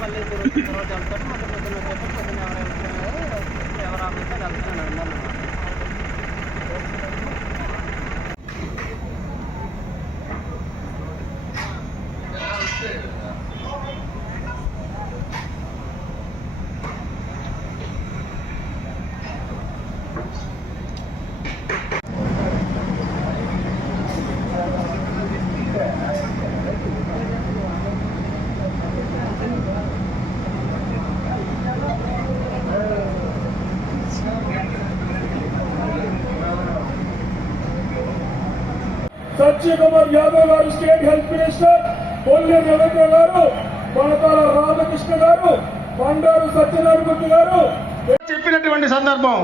మళ్ళీ తిరిగి తర్వాత మళ్ళీ పొద్దున్న వచ్చాడు పొద్దున్న ఎవరు వెళ్తారు ఎవరు ఆపితే Satya Kumar Yadav garu state health minister Polli Ravindra garu Pathala Ramakrishna గారు బండారు సత్యనారాయణ గారు. చెప్పినటువంటి సందర్భం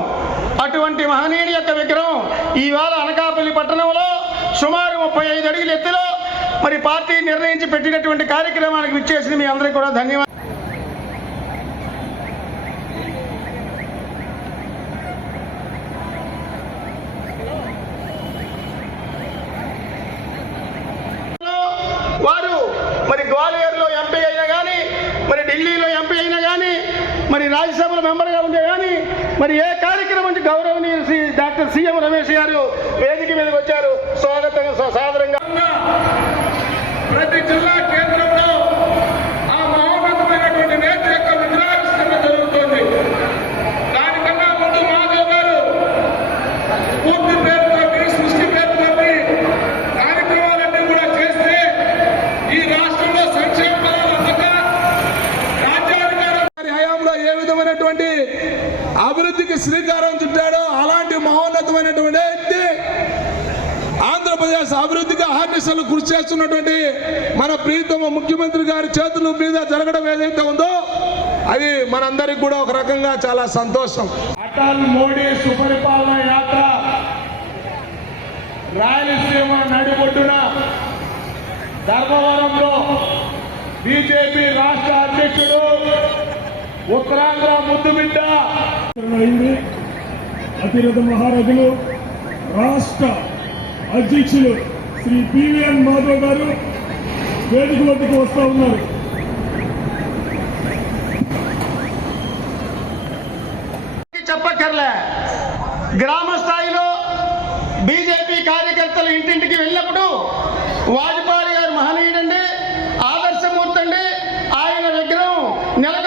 అటువంటి మహనీయుడి యొక్క విగ్రహం ఈవేళ అనకాపల్లి పట్టణంలో సుమారు ముప్పై ఐదు అడుగుల ఎత్తులో మరి పార్టీ నిర్ణయించి పెట్టినటువంటి కార్యక్రమానికి విచ్చేసింది మీ అందరికీ కూడా ధన్యవాదాలు వారు మరి గ్వాలియర్లో ఎంపీ అయినా కానీ మరి ఢిల్లీలో ఎంపీ అయినా కానీ మరి రాజ్యసభలో మెంబర్గా ఉండే కానీ మరి ఏ కార్యక్రమం నుంచి గౌరవనీయులు శ్రీ డాక్టర్ సీఎం రమేష్ గారు వేదిక మీదకి వచ్చారు? స్వాగతంగా సాధారణంగా సాదరంగా. ప్రతి జిల్లా కేంద్రంలో ఆ మహోన్నతమైనటువంటి నేత యొక్క విగ్రహావిష్కరణ జరుగుతోంది దానికన్నా ముందు మాధవ్ గారు పూర్తి పేరుతో గిరి సృష్టి పేరుతో కార్యక్రమాలన్నీ కూడా చేస్తే ఈ రాష్ట్రంలో సంక్షేమ ఫలాలు అందక రాజ్యాధికారం గారి హయాంలో ఏ విధమైనటువంటి అభివృద్ధికి శ్రీకారం చుట్టాడో. అలాంటి మహోన్నతమైనటువంటి వ్యక్తి ఆంధ్రప్రదేశ్ అభివృద్ధికి ఆర్నిసలు కృషి చేస్తున్నటువంటి మన ప్రీతమ ముఖ్యమంత్రి గారి చేతుల మీద జరగడం ఏదైతే ఉందో అది మనందరికి కూడా ఒక రకంగా చాలా సంతోషం. అటల్ మోడీ సుపరిపాలన యాత్ర రాయలసీమ నడిబొడ్డున ధర్మవరంలో బీజేపీ రాష్ట్ర అధ్యక్షుడు ఉత్తరాంధ్ర ముద్దుబిడ్డ. అయింది అతిరథ మహారథులు రాష్ట్ర అధ్యక్షులు శ్రీ పివిఎన్ మాధవ్ గారు. వేదిక వద్దకు వస్తూ ఉన్నారు. చెప్పక్కర్లే. గ్రామ స్థాయిలో బీజేపీ కార్యకర్తలు ఇంటింటికి వెళ్ళినప్పుడు వాజ్పేయి